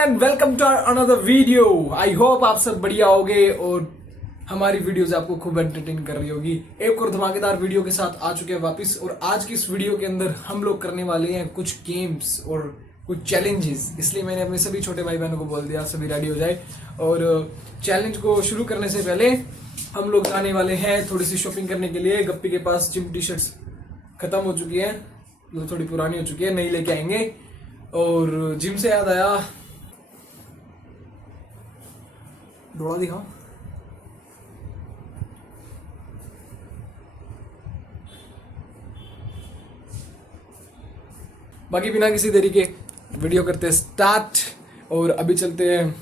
And welcome to another video. I hope आप सब बढ़िया होगे और हमारी वीडियोस आपको खूब एंटरटेन कर रही होगी। एक और धमाकेदार वीडियो के साथ आ चुके हैं वापस। और आज की इस वीडियो के अंदर हम लोग करने वाले हैं कुछ गेम्स और कुछ चैलेंजेस। इसलिए मैंने अपने सभी छोटे भाई बहनों को बोल दिया सभी रेडी हो जाए। और चैलेंज को शुरू करने से पहले हम लोग जाने वाले हैं थोड़ी सी शॉपिंग करने के लिए। गप्पी के पास जिम टी शर्ट्स खत्म हो चुकी है, जो थोड़ी पुरानी हो चुकी है, नई लेके आएंगे। और जिम से याद आया, डोला दिखाओ। बाकी बिना किसी देरी के वीडियो करते हैं स्टार्ट। और अभी चलते हैं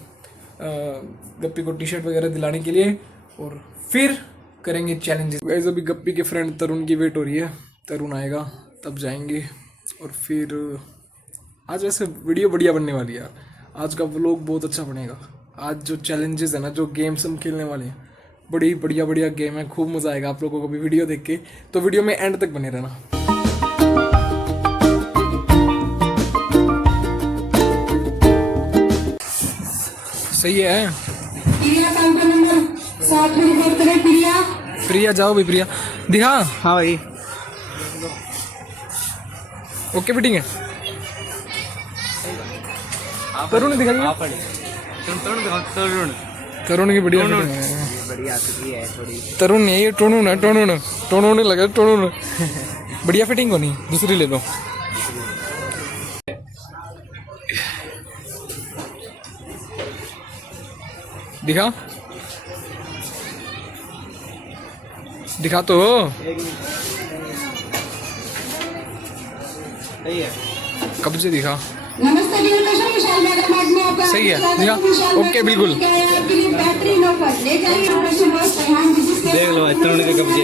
गप्पी को टी शर्ट वगैरह दिलाने के लिए और फिर करेंगे चैलेंजेस। गाइस अभी गप्पी के फ्रेंड तरुण की वेट हो रही है, तरुण आएगा तब जाएंगे। और फिर आज वैसे वीडियो बढ़िया बनने वाली है। आज का व्लॉग बहुत अच्छा बनेगा। आज जो चैलेंजेस है ना, जो गेम्स हम खेलने वाले हैं, बड़ी बढ़िया बढ़िया गेम है। खूब मजा आएगा आप लोगों को भी वीडियो देख के। तो वीडियो में एंड तक बने रहना। सही है प्रिया, जाओ भी प्रिया दिखा। हाँ भाई ओके फिटिंग है। तरुण दिखाइए। तरुण की बढ़िया बढ़िया फिटिंग है थोड़ी। तरुण नहीं, टोनून है, टोनून लगा टोनून। बढ़िया फिटिंग होनी, दूसरी ले लो। दिखा दिखा तो सही है। कब से दिखा। नमस्ते डियर पेशेंट, विशाल मैडम आज मैं आपका सही है, दिखा। ओके बिल्कुल आपके लिए बेहतरीन ऑफर ले जाइए ऑपरेशन बॉक्स रेहान जिसके देख लो तरुण के कब्जे।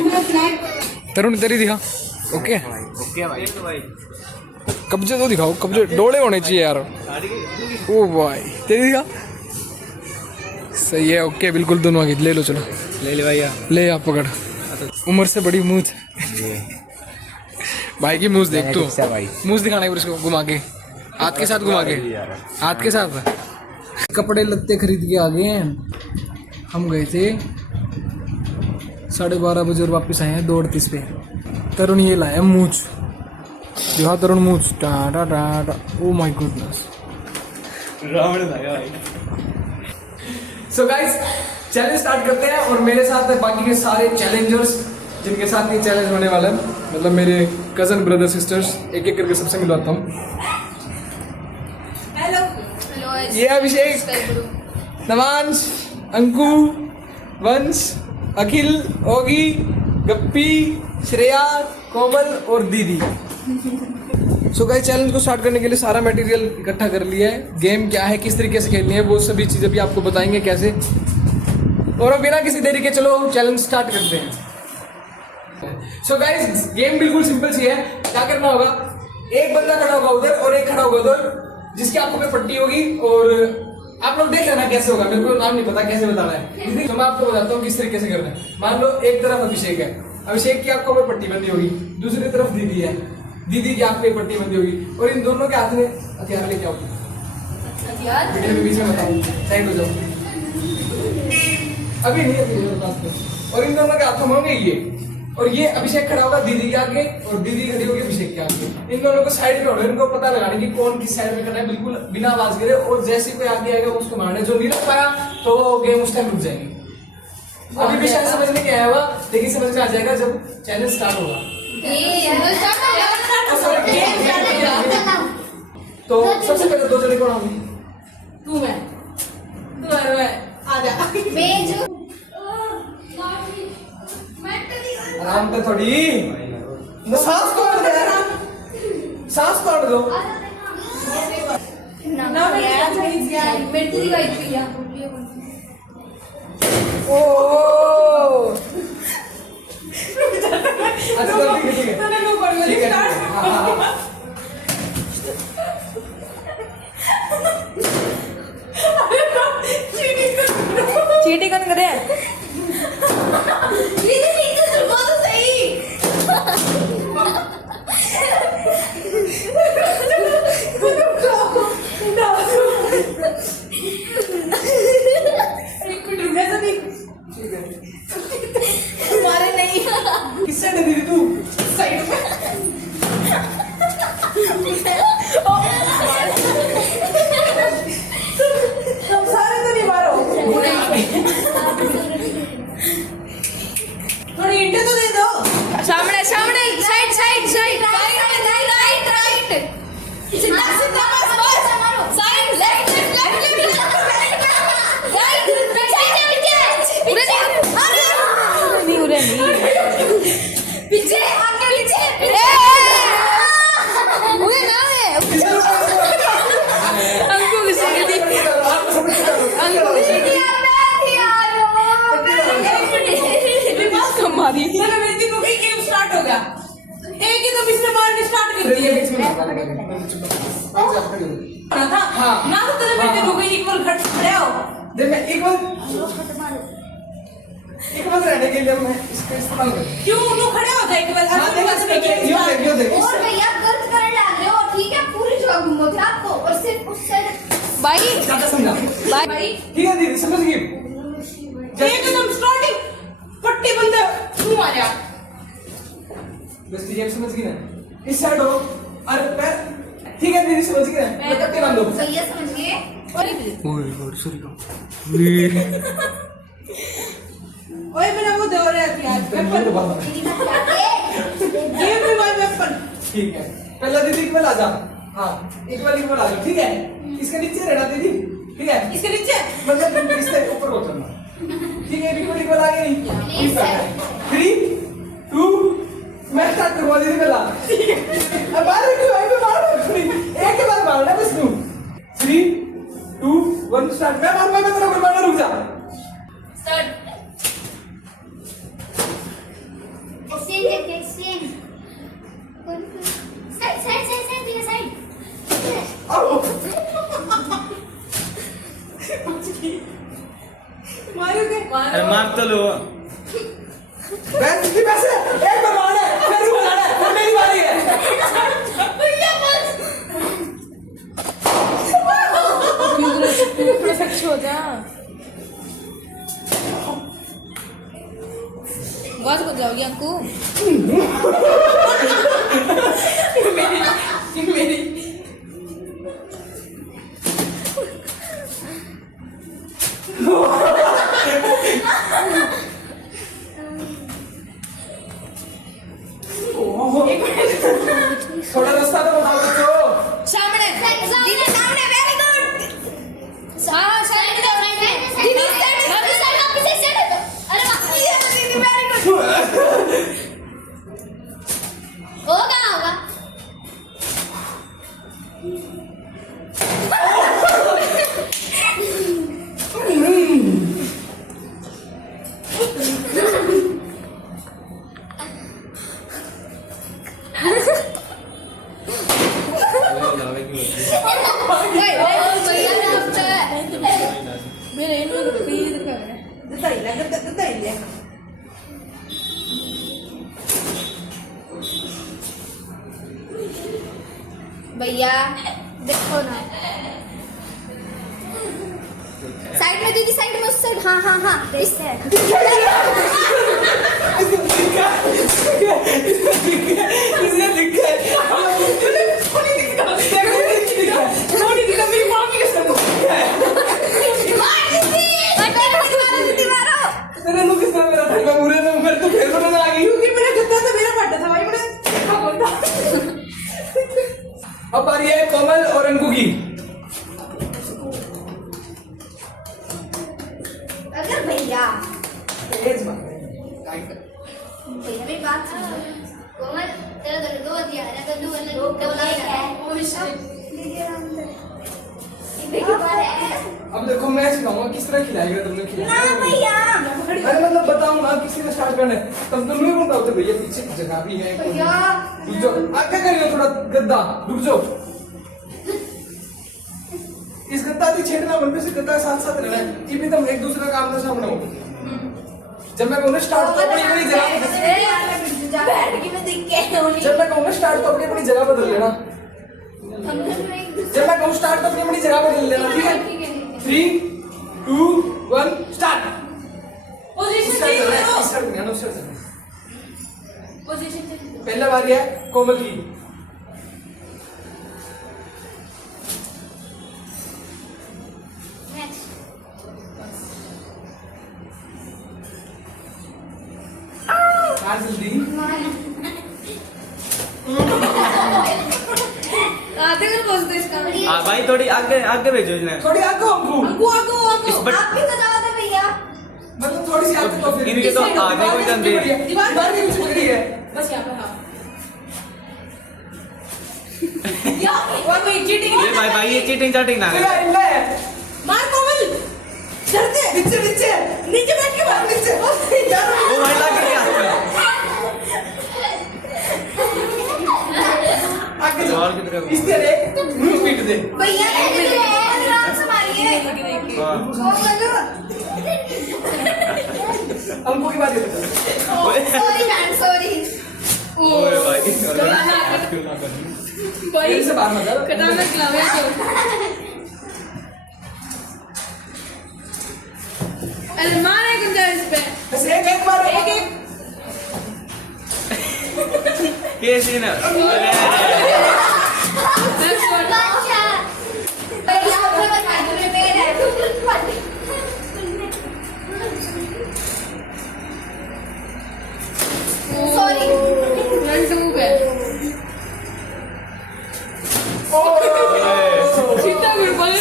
तरुण तेरी दिखा। ओके ओके भाई। कब्जे तो दिखाओ, कब्जे डोले होने चाहिए यार। ओ भाई तेरी दिखा। सही है, ओके बिल्कुल दोनों आगे ले लो। चलो ले ले भैया, ले आप पकड़। उम्र से बड़ी मूछ भाई की मूछ देख तू। मूछ दिखाना है इसको घुमा के, हाथ के साथ घुमा के, हाथ के साथ। कपड़े लत्ते खरीद के आ गए हैं। हम गए थे 12:30 बजे और वापस आए हैं 2:38 पे। तरुण ये लाया मूछ, जो हाँ तरुण मूछ Tata Tata. Oh my goodness. So guys challenge start करते हैं। और मेरे साथ है बाकी के सारे चैलेंजर्स जिनके साथ ये चैलेंज होने वाला है, मतलब मेरे कजन ब्रदर सिस्टर्स। एक एक करके सबसे मिलवाता हूँ। हेलो ये अभिषेक, नवांश, अंकु, वंश, अखिल, ओगी, गप्पी, श्रेया, कोमल और दीदी। सो गाइस चैलेंज को स्टार्ट करने के लिए सारा मटेरियल इकट्ठा कर लिया है। गेम क्या है, किस तरीके से खेलनी है, वो सभी चीज़ें भी आपको बताएंगे कैसे। और अब बिना किसी देरी के चलो चैलेंज स्टार्ट करते हैं। सो गाइस गेम बिल्कुल सिंपल सी है। क्या करना होगा, एक बंदा खड़ा होगा उधर और एक खड़ा होगा उधर, जिसकी आपको पे पट्टी होगी। और आप लोग देख लेना कैसे होगा, मेरे को नाम नहीं पता कैसे बताना है, तो मैं आपको बताता हूँ किस तरीके से करना है। मान लो एक तरफ अभिषेक है, अभिषेक की आपको पे पट्टी बंदी होगी। दूसरी तरफ दीदी है, दीदी की आप पे पट्टी बंदी होगी। और इन दोनों के हाथ में हथियार लेके आओ। वीडियो के बीच में बताऊँ, साइड हो जाओ अभी नहीं है। और इन दोनों के हाथों में होंगे ये, और ये अभिषेक खड़ा होगा दीदी के आगे और दीदी खड़ी होगी अभिषेक के आगे। इन दोनों को साइड में होना, इनको पता लगाने की कौन किस साइड में करना है, बिल्कुल बिना आवाज करे। और जैसे कोई आगे आएगा उसको मारना है। जो नहीं लग पाया तो वो गेम उस टाइम रुक जाएगी। अभी भी शायद समझ नहीं आया होगा, लेकिन समझ में आ जाएगा जब चैलेंज स्टार्ट होगा। तो सबसे पहले दो जने कौन होंगे? तू मैं आजा। आराम पे थोड़ी, सांस तोड़ दे, सांस तोड़ दो। ओ अच्छा ठीक है। चीटिंग कौन करे? ठीक है तुम्हारे नहीं किससे डरी थी तू साइड में तुम सारे तो नहीं मारो थोड़ी ईंटें तो दे दो सामने सामने side side side right right right सीधा सीधा बस बस side left left left right पीछे पीछे नहीं उरे नहीं पीछे आगे पीछे उरे ना है अंकु किसी दी अंकु किसी दी हमारी चलो मेरी दी कुकिंग गेम स्टार्ट हो गया एक ही तो पिछले बार ने स्टार्ट कर दिया हाँ ना तो तेरे बेटे को कोई इक्वल खट खड़े हो देख मैं एक बार रहने के लिए मैं इसका इस्तेमाल करूँ क्यों उन्हों खड़े हो जाए इक्वल हाँ देख यो देख और भैया गलत करने लग रहे हो ठीक है पूरी जगह घूमो थे आपको और सिर्फ उस साइड भाई ज्यादा समझा भाई ठीक है दीदी समझ गई एकदम स्टार्टिंग पट्टी बंद तू मारा बस ये समझ गई ना इस साइड हो और पैर ठीक है दीदी समझ गई ना मैं कब बांध दो भैया समझ गए ओए सॉरी ओए मेरा वो दो रहा है यार वेपन दीदी मैं क्या गेम में माय वेपन ठीक है पहला दीदी इक्वल आ जा हाँ इक्वल आ जा ठीक है इसके नीचे रहना दीदी ठीक है इसके नीचे मतलब इससे ऊपर हो जाना ठीक है इक्वल आ गई नहीं 3 2 मैं स्टार्ट करूंगा दीदी पहला अब मार क्यों आई पे मार एक बार मारना बस तू 3 2 1 स्टार्ट मैं मारूंगा मैं तेरा मारना रुक जा start exchange side side side side भैया साइड आओ मारोगे अरे मार तो लो वैसे एक बार मारना है फिर मारना है फिर मेरी बारी है भैया बस सच हो जा बहुत हो जाओगी अंकु मेरी थोड़ा रास्ता तो बताओ बच्चों सामने दीदी सामने वेरी गुड हाँ साइड दीदी साइड ऑपोजिट साइड अरे वाह दीदी वेरी गुड होगा होगा मेरे इनको पीर दिखा रहा है बताइए भैया देखो ना साइड में दीदी साइड में उस साइड हाँ हाँ हाँ इस साइड इसने लिखा है मेरी माँ की कसम तेरे मुंह किस तरह मेरा था मैं मुरे में फिर तो फिर बोलने लगी क्योंकि मेरा गद्दा तो मेरा फटा था भाई मैंने क्या बोलता अब बारी है कोमल और अंकु की अगर भैया तेज बात है भैया मेरी बात सुनो कोमल तेरा दर्द हो दिया है तो दूर ले डबल है ओ शिट दीदी अंदर ये बेटी बार है अब देखो मैं सिखाऊंगा किस तरह खिलाएगा तुमने खिलाएगा ना भैया अरे मतलब बताऊंगा किसी ने स्टार्ट करना है तब तुम लोग बताओ भैया पीछे की जगह भी है भैया रुक जाओ आगे करियो थोड़ा गद्दा रुक जाओ इस गद्दा की छेड़ना मन में से गद्दा साथ साथ रहना है कि भी तुम एक दूसरे का आमने सामने हो जब मैं कहूँगा स्टार्ट तो अपनी अपनी जगह बैठ के मैं देख के जब मैं कहूँगा स्टार्ट तो अपनी अपनी जगह बदल लेना जब मैं कहूँ स्टार्ट तो अपनी अपनी जगह बदल लेना ठीक है 3 2 1 स्टार्ट दूसरा चल। पोजीशन पहला बारी है कोमल की। नेक्स्ट हाँ जल्दी। आधे कर बोल दे इसका हाँ भाई थोड़ी आगे आगे भेजो इन्हें। थोड़ी आगे हमको। अंकु अंकु इस अंकु बट आप भी तो जाओ दे भैया मतलब थोड़ी सी आगे तो फिर। इनके तो आगे कोई दम दे। दीवार के पीछे पकड़ी है। बस यहाँ पे हाँ और भाई चीटिंग ये भाई ये चीटिंग चाटिंग ना इल्ला करे। इल्ला है। मार कोमल चढ़ दे नीचे नीचे नीचे बैठ के मार नीचे। वो भाई लग गया। आगे और जाओ। किधर है? इस तरह मुंह पीट दे। भैया आराम से मारिए हाँ। हमको की बात है। सॉरी मैम सॉरी ओए भाई भाई फिर से बाहर मत जाओ। कटाना खिलावे तो अरे मारे गुंजाइश पे बस एक बार एक एक ये सीन है। अरे That's what- अच्छा भैया आपने बताया तुम्हें मेरे सॉरी Run two पे सीधा गुड़ बोले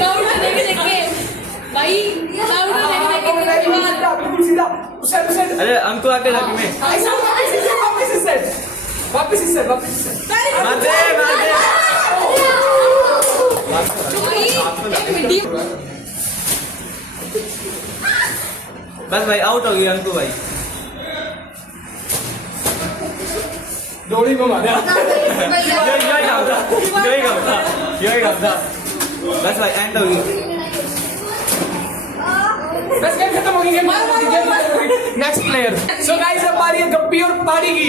लाउडा देख देख के भाई लाउडा देख देख के बिल्कुल सीधा उसे अरे हमको आगे लगी में। वापस इस साइड वापस इस साइड मार दे मार दे। भाई एक मीडियम बस भाई आउट हो गई अंकु भाई। डोरी में मारा यही काम था। बस भाई एंड हो गई। बस गेम खत्म हो गई game next player so guys अब बारी है गप्पी और पाड़ी की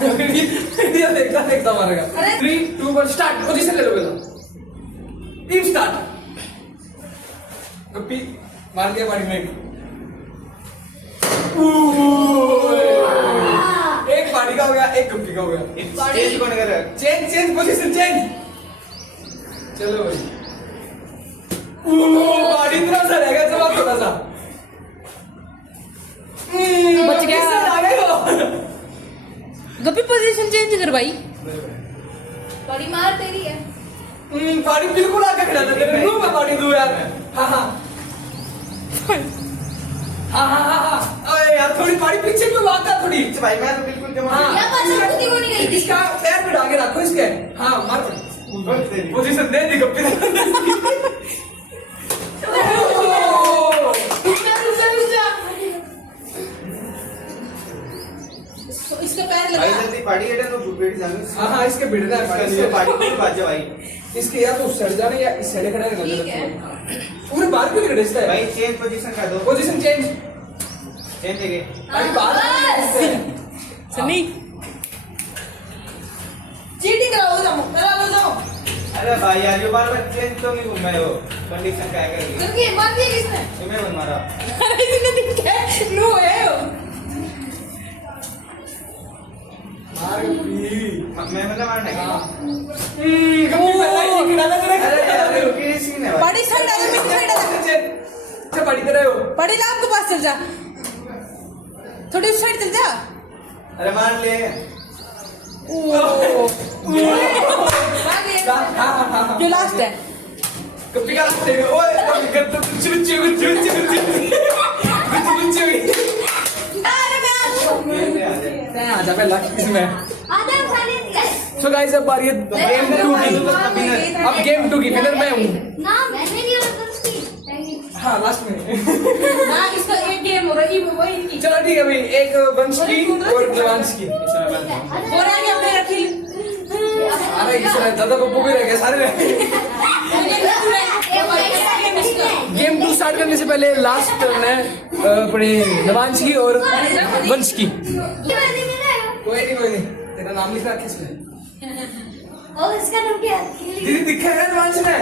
वीडियो देखता देखता मारेगा 3 2 1 स्टार्ट पोजीशन ले लो पहले टीम स्टार्ट गप्पी मार दिया पाड़ी में एक पाड़ी का हो गया एक गप्पी का हो गया चेंज कौन कर रहा है? चेंज पोजीशन चेंज चलो भाई पाड़ी इतना सा रह गया जवाब थोड़ा सा बच गया। आ गए हो गप्पी पोजीशन चेंज कर भाई बड़ी मार तेरी है पानी बिल्कुल आके खड़ा था तेरे मुंह में पानी दो यार हाँ हाँ हाँ हाँ हाँ हाँ अरे यार थोड़ी पानी पीछे क्यों भागता थोड़ी भाई मैं तो बिल्कुल जमा हाँ या पास खुद ही वो नहीं गई थी इसका पैर पे आगे रखो इसके हाँ मत पोजीशन दे दी गप्पी इसका पैर भाई लगा जल्दी पार्टी है तो बेटी जाने। हाँ हाँ इसके बिड़ना है इसके पार्टी में बाज जा भाई। इसके या तो सड़ जाने या इस साइड खड़ा रहना ठीक है। पूरे बाल क्यों नहीं खड़े भाई चेंज पोजीशन कर दो। पोजीशन चेंज चेंज देंगे। अभी बाल सनी चीटिंग कराओ जाओ अरे भाई यार ये बार बार चेंज तो नहीं घूम रहे हो। कंडीशन क्या करेगी? क्योंकि मार दिया किसने तुम्हें बन मारा। अरे इसने दिखा नो है मार गप्पी मैं मतलब मारने का। गप्पी पहला ही खड़ा लग रहा अरे यार है ये सीन है भाई। बड़ी साइड आ मेरी साइड आ अच्छा पढ़ी कर रहे हो बड़ी लाभ के पास चल जा थोड़ी उस साइड चल जा अरे मार ले। जो लास्ट है कभी का लगते हैं ओए कभी करते चिमची आजा पहला इसमें आधा खाने दिया सो गाइस अब बारी है गेम 2 की अब गेम 2 की विनर मैं हूं ना मैंने दिया मतलब उसकी हाँ लास्ट में हाँ इसका एक गेम हो रही है वो इनकी चलो ठीक है भाई एक वंश की और देवांश की और आगे अपने रखी अरे इसमें दादा पप्पू भी रह गए सारे रह गए गेम 2 स्टार्ट करने से पहले लास्ट टर्न है अपने देवांश की और वंश की कोई नहीं तेरा नाम लिखा रखा इसमें और इसका नाम क्या है दीदी दिखा है देवांश ने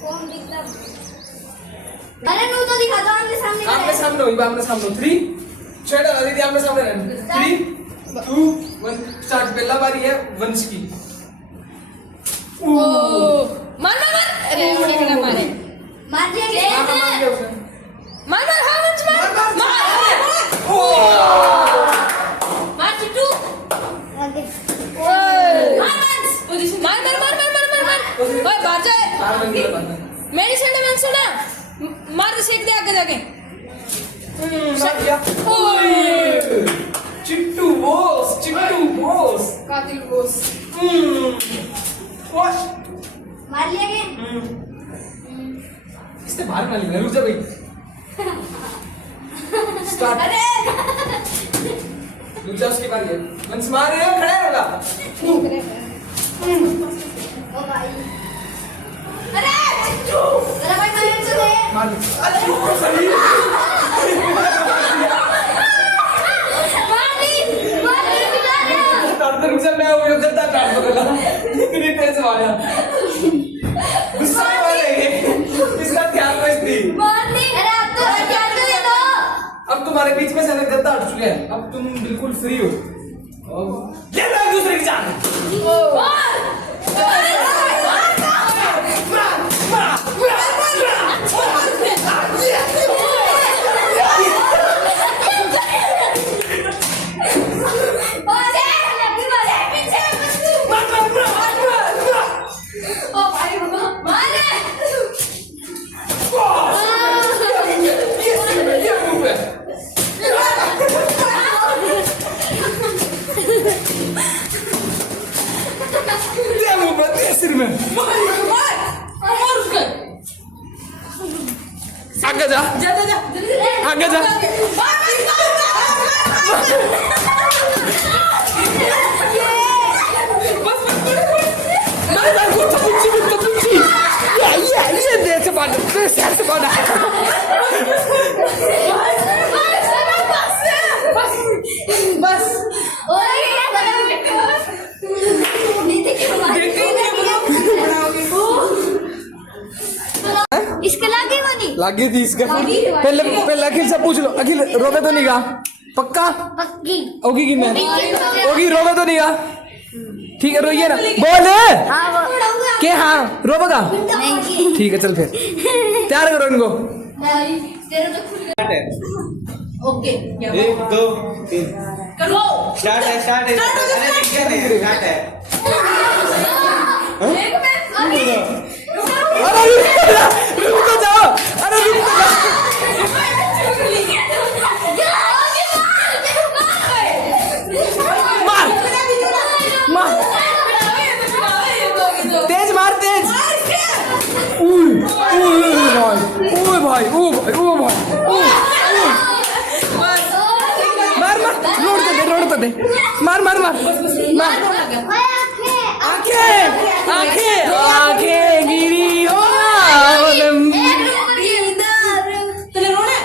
कौन दिखता? अरे नो तो दिखा दो आमने सामने। आमने सामने हो, आमने सामने हो। 3 स्ट्रेट आ दीदी, आमने सामने रहना। 3 2 1 स्टार्ट। पहला बारी है वंश की। ओ मार मार मार, अरे खेलना मारे, मार दिया हाँ, क्या? मार दिया उसने। मार मार, हाँ वंश मार मार मार चिट्टू, मार वंश, पोजीशन मार मार मार मार मार मार मार, ओए बाजा है, चार बन गया बंदा। मेरी साइड में सुना, मार सेक दे आगे जाके, मार दिया। ओए चिट्टू बॉस, चिट्टू बॉस। कातिल बोस। वॉश। मार लिया क्या? इससे बाहर ना लेना, रुक जा भाई। स्टार्ट। रुक जा, उसकी बारी है। वंश मार रहे हो, खड़ा होगा। ओ भाई। अरे चिट्टू, तेरा भाई मार तो दे। मार दे। अच्छा सही। मार दी बिला रहा। स्टार्ट कर, रुक जा, मैं वो गद्दा काट दूंगा। इतनी तेज मारा। गुस्सा वाले इसका ध्यान रखती। मार दी। अरे आप तो क्या कर रहे हो? अब तुम्हारे बीच में से ना गद्दा हट चुके हैं, अब तुम बिल्कुल फ्री हो। अब ये मैं दूसरे की जान। सिर में आगे जा, जा जा जा जल्दी आगे जा। ये दे से बांध, दे से बांध। बस इसके लागे वाली लागी थी इसका। पहले पहले अखिल से पूछ लो, अखिल रोवे तो नहीं गा? पक्का पक्की होगी कि मैं होगी, रोवे तो नहीं गा? ठीक है, रोइए ना, बोल के हाँ रोवेगा। ठीक है चल फिर तैयार करो इनको। तेरा तो खुल गया। ओके 1 2 3 करो स्टार्ट है, स्टार्ट है। अरे दिख गया नहीं, स्टार्ट है। एक मिनट अरे रुक तो जाओ, अरे रुक तो जाओ। मार मार, तेज मार, तेज। ओए भाई, ओ भाई, ओ भाई, ओ भाई, मार मार, रोड तो दे, मार मार मार मार। आंखें आंखें आंखें गिरी हो तेरे रोना है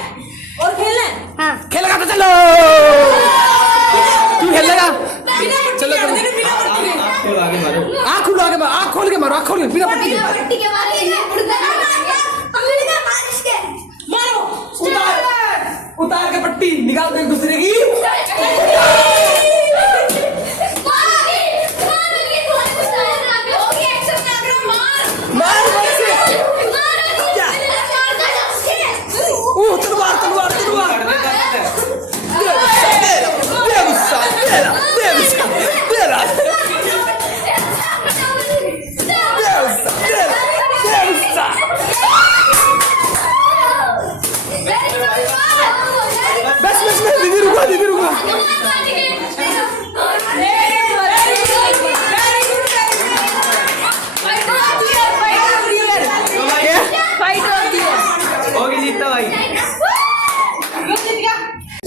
और खेलना है। खेलेगा तो चलो, तू खेलेगा चलो करो। आप खोलो, आगे मारो। आँख खोलो, आगे मारो, आँख खोल के मारो, आँख खोल के बिना पट्टी के। पट्टी के मारे मारो उतार के पट्टी निकाल दो एक दूसरे की। मार तलवार तलवार तलवार। दे गुस्सा, दे गुस्सा, बस बस बस, दीदी रुको, दीदी रुको। होगी जीतता भाई।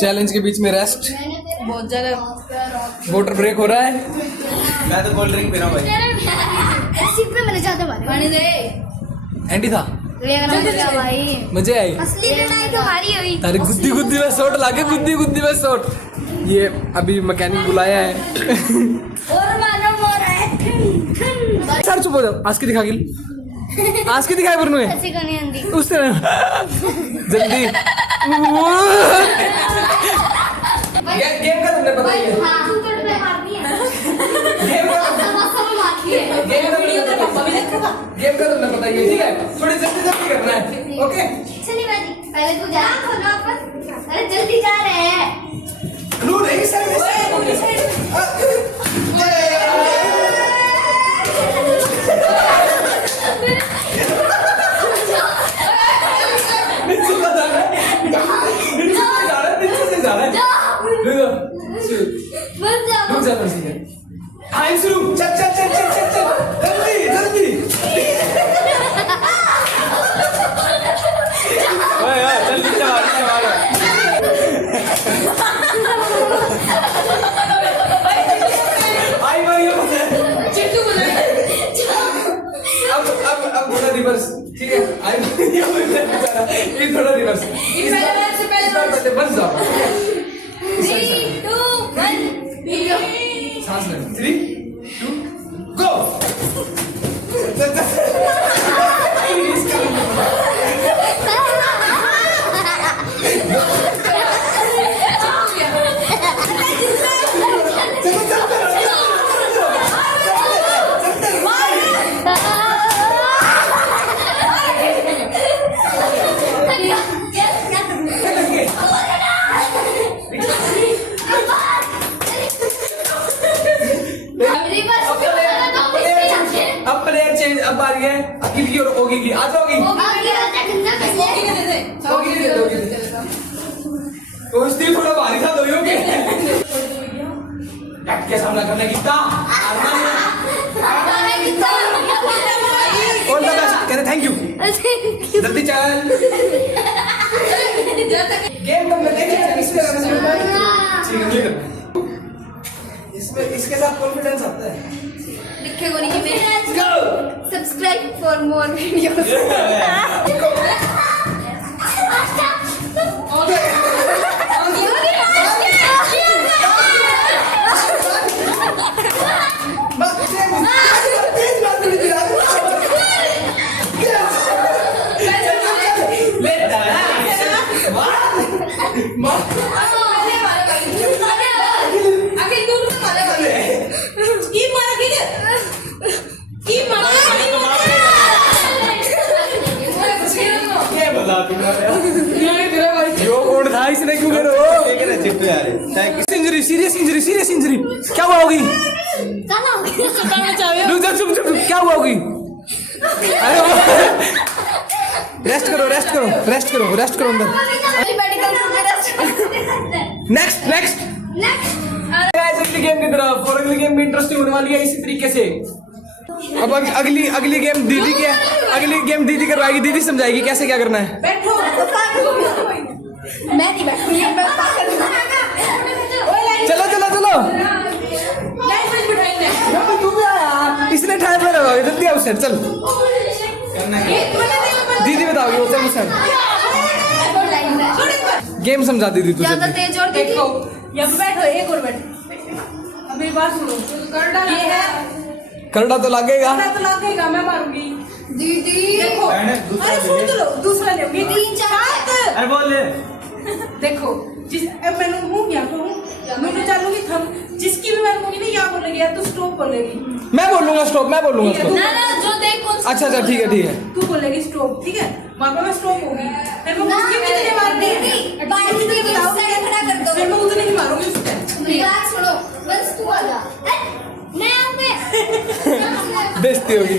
चैलेंज के बीच में रेस्ट, बहुत ज्यादा वाटर ब्रेक हो रहा है। मैं तो कोल्ड ड्रिंक पी रहा हूँ भाई। सिप में मैंने ज्यादा मारे। पानी दे। एंडी था, भाई मजे आई। असली लड़ाई तो हमारी हुई। अरे गुद्दी गुद्दी में शॉट लाके, गुद्दी गुद्दी में शॉट। ये अभी मैकेनिक बुलाया है। और मानो मोर है। सर चुप हो जाओ, आज की दिखा गिल। आज के दिखाई पुरनु है ऐसी करनी आंदी उस तरह जल्दी गेम का तुमने पता ही है हाँ तू तो ट्राई मारनी है गेम का समोसा में मारती है गेम का वीडियो तो पापा भी देखा था गेम का तुमने पता ही है ठीक है थोड़ी जल्दी जल्दी करना है ओके चलिए बाजी पहले तू जा खोलो वापस अरे जल्दी जा रहे हैं रू नहीं सर बस जाओ टाइम शुरू चल चल चल चल चल चल जल्दी जल्दी ओए ओए जल्दी से मारो आई मारियो चिट्टू बना अब थोड़ा रिवर्स ठीक है आई मारियो ये थोड़ा रिवर्स इस पहले से पहले बस जाओ 3 2 1 वीडियो सांस ले 3 2 गो अब प्लेयर चेंज अब बारी है अखिल की और ओगी की आ जाओगी ओगी दे दोगी तो स्टिल थोड़ा भारी था दोनों के डट के सामना करने की ता और लगा कहते थैंक यू जल्दी चल गेम में देखिए इसमें इसके साथ कॉन्फिडेंस आता है लिखेगो नहीं मैं सब्सक्राइब फॉर मोर वीडियोस अखिल दूर में मारा ये मारा ये मारा क्या बोला तुमने जो कौन था इसने क्यों करो ठीक है ना चिट्टू यार इंजरी सीरियस इंजरी क्या हुआ होगी लूजर चुप चुप क्या हुआ होगी अरे रेस्ट करो अंदर नेक्स्ट गाइस अगली गेम की तरफ और अगली गेम भी इंटरेस्टिंग होने वाली है इसी तरीके से अब अगली गेम दीदी की है अगली गेम दीदी करवाएगी दीदी समझाएगी कैसे क्या करना है बैठो मैं नहीं बैठूंगी मैं पागल हूं चलो लाइन में बिठाएंगे इसने टाइम में लगाओ जल्दी आओ सर चल दीदी बताओगी वो चल सर गेम समझा दीदी तू ज्यादा जल्दी तेज और देखो यहाँ बैठो एक और बैठो अभी बात सुनो ये है करड़ा तो लगेगा तो लगेगा मैं मारूंगी दीदी देखो मैंने अरे सुन तो लो दूसरा ले ये 3 4 अरे बोल ले देखो जिस अब मैंने हूँ यहाँ पर हूँ मैंने चालूंगी थम जिसकी भी मैं कहूँगी ना यहाँ बोलेगी या तो स्टॉप बोलेगी मैं बोलूंगा स्टॉप ठीक है, ना जो देख कौन अच्छा ठीक है तू बोलेगी स्टॉप ठीक है वहाँ पे मैं स्टॉप होगी फिर मैं उसकी कितने मारनी है बाइक के बताओ साइड खड़ा कर दो फिर मैं उतने ही मारूंगी उस टाइम मेरी बात सुनो बस तू आ जा मैं आऊंगी बेइज्जती होगी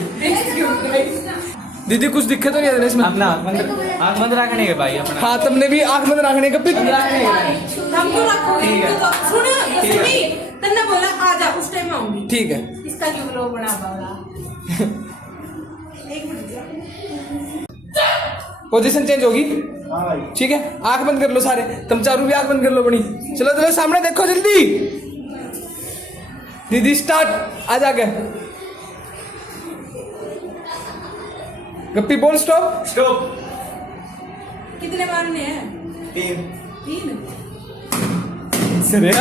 दीदी कुछ दिक्कत तो नहीं है इसमें अपना आँख बंद रखने के भाई अपना हाँ तुमने भी आंख बंद रखने का पिक हमको रखोगे ठीक है। तो सुन ठीक है। सुनी तन्ने बोला आ जा उस टाइम में आऊंगी ठीक है इसका क्यों लोग बना पाओगा एक मिनट पोजीशन चेंज होगी हाँ भाई ठीक है आंख बंद कर लो सारे तुम चारों भी आंख बंद कर लो बड़ी चलो सामने देखो जल्दी दीदी स्टार्ट आ जाके गप्पी बोल स्टॉप स्टॉप कितने मारने हैं 3 3 सरे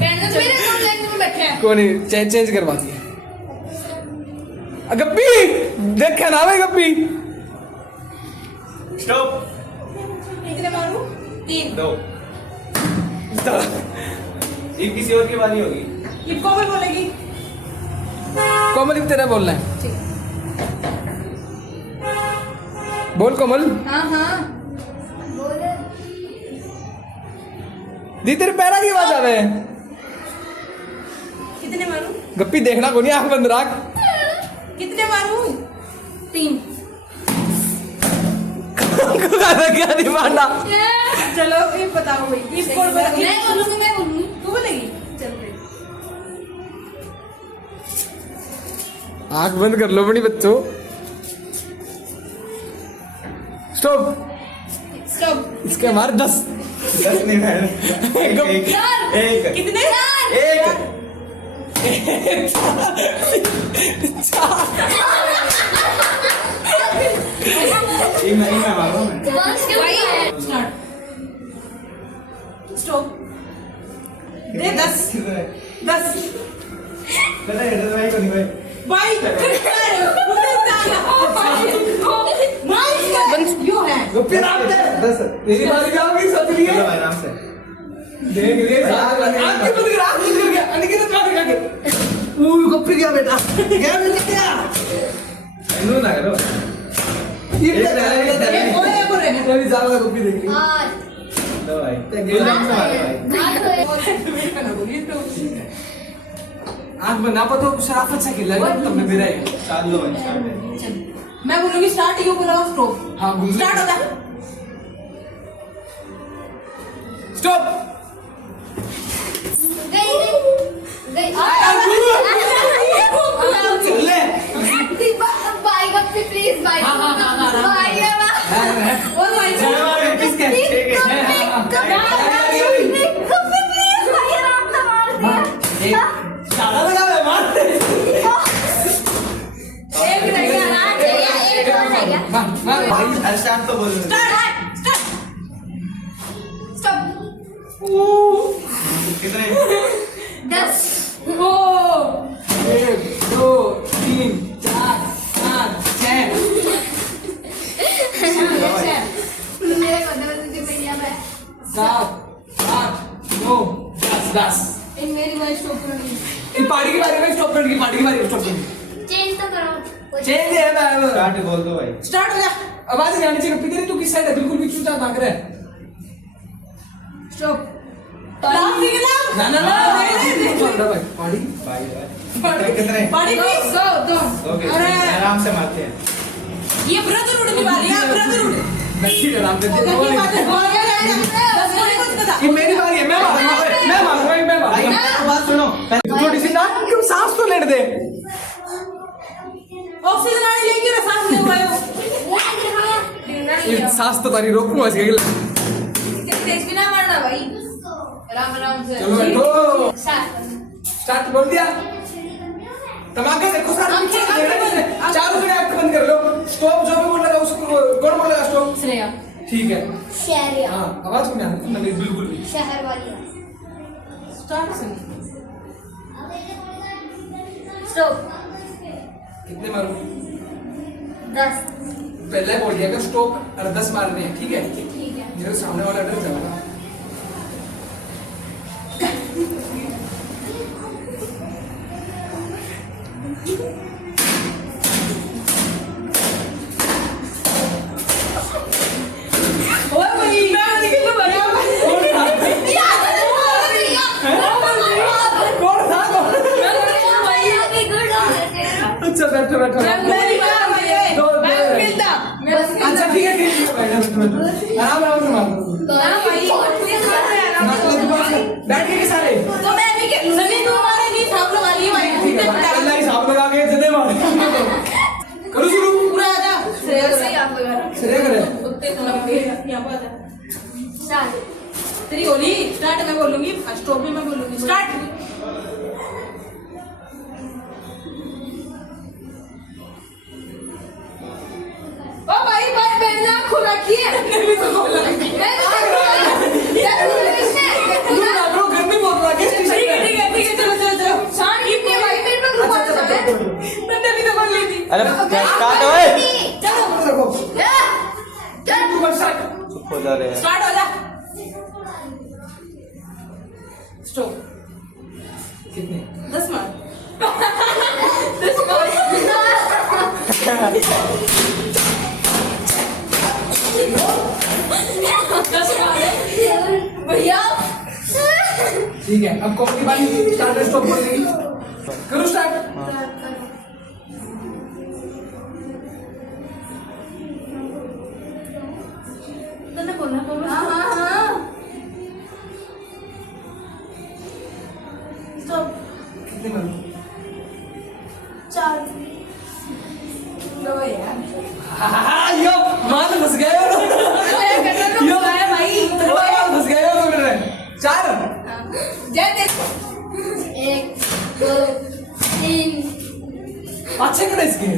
मेरे दो लाइन में बैठे हैं कोई नहीं चेंज करवा दिए गप्पी देखा ना भाई गप्पी स्टॉप कितने मारूं? 3 दो ये किसी और की बारी होगी ये कोमल बोलेगी। कोमल भी तेरा बोलना है बोल कोमल हाँ हाँ दी तेरे पैरा की आवाज आवे कितने मारूं? गप्पी देखना को नहीं आंख बंद रख कितने मारूं? 3 क्या नहीं मारना चलो ये बताओ भाई ये कौन बोलेगी? मैं बोलूंगी तू बोलेगी? चल फिर आंख बंद कर लो बड़ी बच्चों स्टॉप स्टॉप इसके मार 10 10 नहीं मैंने एक कितने? एक एक नहीं मैं मारूं मैं स्टार्ट स्टॉप दे 10 10 पता है इधर भाई को नहीं भाई भाई यू है गप्पी आराम से 10 तेरी बारी जाओगी सोच लिए चलो भाई आराम से देख ले आंख बंद कर गया अनिकेत मार के गप्पी गया बेटा गया मिल गया इन्हों ना करो ये एक रह गया तेरी जाओगा गप्पी देख ली लो भाई आराम से मारो भाई आंख बंद ना तो शराफत से खिलाएगा तब मैं मेरा है स्टार्ट लो भाई स्टार्ट है मैं बोलूंगी स्टार्ट यू बोलोगा स्टॉप हाँ बोल स्टार्ट होता है स्टॉप चले बाय गप्पी प्लीज बाय बाय बोल भाई किसके सारा लगा है मार मार भाई स्टार्ट तो बोल कितने 10 1 2 3 4 5 6 7 8 9 10 मेरी वॉइस स्टॉप करनी ये पार्टी की बारी में स्टॉप करने की पार्टी की बारी में स्टॉप करने चेंज तो करो चेंज है मैं स्टार्ट बोल दो भाई स्टार्ट हो जा आवाज नहीं आनी चाहिए पितरी तू किस साइड है बिल्कुल भी चुपचाप भाग रहा है स्टॉप नाम निकला ना ना ना चल रहा भाई पार्टी भाई भाई कितने पार्टी प्लीज गो दो ओके अरे आराम से मारते हैं ये ब्रदरहुड की बारी है ब्रदरहुड बैठी आराम से ये बात है बोल गया 10 को कुछ कदा ये मेरी बारी है मैं मारूंगा मैं भाई मारूंगा बात सुनो थोड़ी सी ना क्यों सांस तो लेने दे ऑक्सीजन आने लेके ना सांस ले हुआ है ये सांस तो तारी रोकूंगा इसके लिए तेज भी ना मारना भाई आराम आराम से चलो बैठो स्टार्ट बोल दिया तमाके देखो सारे चारों जगह आंख बंद कर लो स्टॉप जो भी बोलेगा उसको कौन बोलेगा स्टॉप श्रेया ठीक है शहरिया हाँ आवाज सुना नहीं बिल्कुल भी शहर वाली स्टार्ट से स्टॉप कितने मारूं 10 पहले बोल दिया कि स्टॉप और 10 मारने हैं ठीक है ठीक है मेरे सामने वाला डर जाएगा ओए भाई मैं निकल लो भाई कौन था गुड अच्छा बैठो बैठो अच्छा ठीक है आराम आराम से मारो बैठ के सारे तो मैं भी सनी तू हमारे नहीं थाम लगा ली भाई ठीक है अल्लाह ही साहब लगा के जदे मार करो शुरू पूरा आ जा श्रेया से आप लगा श्रेया करे उत्ते तो लंबे यहां पर स्टार्ट तेरी होली स्टार्ट मैं बोलूंगी स्टॉप भी मैं बोलूंगी स्टार्ट ओ भाई भाई मैंने आँख रखी है मैंने तो बोला ब्रो घर में बोल रहा है ठीक है चलो चलो चलो शान इतने भाई मेरे पे अच्छा रुको अच्छा मैंने भी तो बोल ली थी अरे स्टार्ट ओए रखो चल चुप हो जा रहे हैं स्टार्ट हो जा स्टॉप कितने 10 मार भैया ठीक है अब कॉमेडी बारी स्टार्ट स्टॉप बोलेगी करो स्टार्ट तने बोलना बोलो हाँ स्टॉप कितने मारो 4 लो यार यो माल फंस गए हो यो भाई माल फंस गए हो मेरे 4 जय देख 1 2 3 अच्छे करे इसके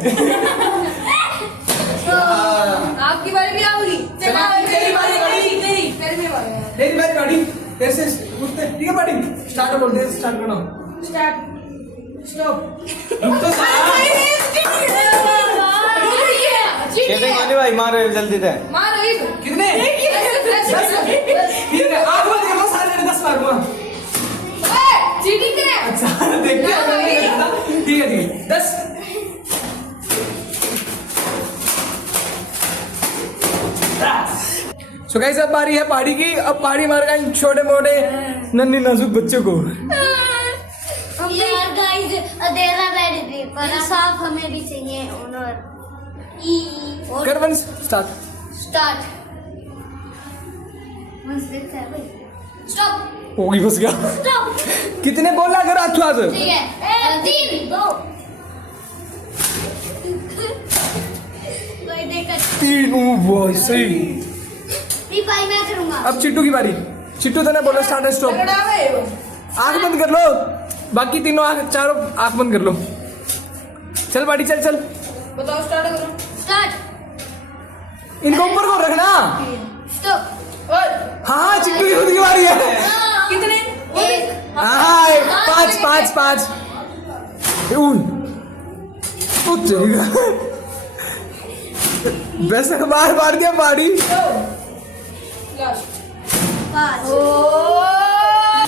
आपकी बारी भी आओगी चला तेरी बारी बारी तेरी तेरे में वाला है तेरी बारी बारी कैसे उठते ठीक है बारी स्टार्ट बोल दे स्टार्ट करो स्टार्ट स्टॉप तो चीटिंग वाली भाई मारो जल्दी से मारो एक कितने ठीक है आप बोल दे सारे 10 मार दूंगा चीटिंग करे अच्छा देखते हैं ठीक है 10 सो गाइस अब बारी है पहाड़ी की अब पहाड़ी मार गए छोटे मोटे नन्ही नाजुक बच्चों को यार गाइस अधेरा बैठ दे पर साफ हमें भी चाहिए ऑनर ई और कर वंस स्टार्ट स्टार्ट बस देखता है भाई स्टॉप होगी फंस गया स्टॉप कितने बोला कर आज ठीक है 3 2 कोई देखा 3 भाई सही रिपाई मैं करूंगा अब चिट्टू की बारी चिट्टू तो ने बोला स्टार्ट स्टॉप तगड़ा है वो आंख बंद कर लो बाकी तीनों आंख चारों आंख बंद कर लो चल बाड़ी चल चल बताओ स्टार्ट करो स्टार्ट इनको ऊपर को रखना स्टॉप और हाँ हाँ चिट्टू की खुद की बारी है कितने एक हाँ 5 5 5 वैसे बार मार दिया बाड़ी लास्ट 5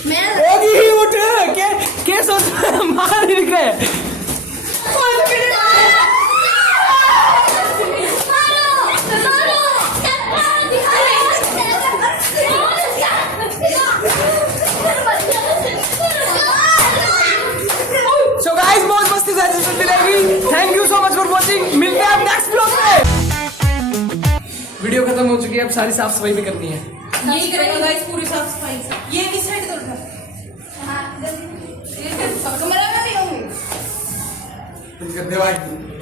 मैं होगी ही उठ के सोच मार ही गए सो गाइस बहुत मस्ती से चलती रहेगी thank you so much for watching मिलते हैं नेक्स्ट ब्लॉग में वीडियो खत्म हो चुकी है अब सारी साफ सफाई भी करनी है यही करेगा गाइस पूरी साफ सफाई से ये किस साइड तो उठा ये कमरा में नहीं होंगे धन्यवाद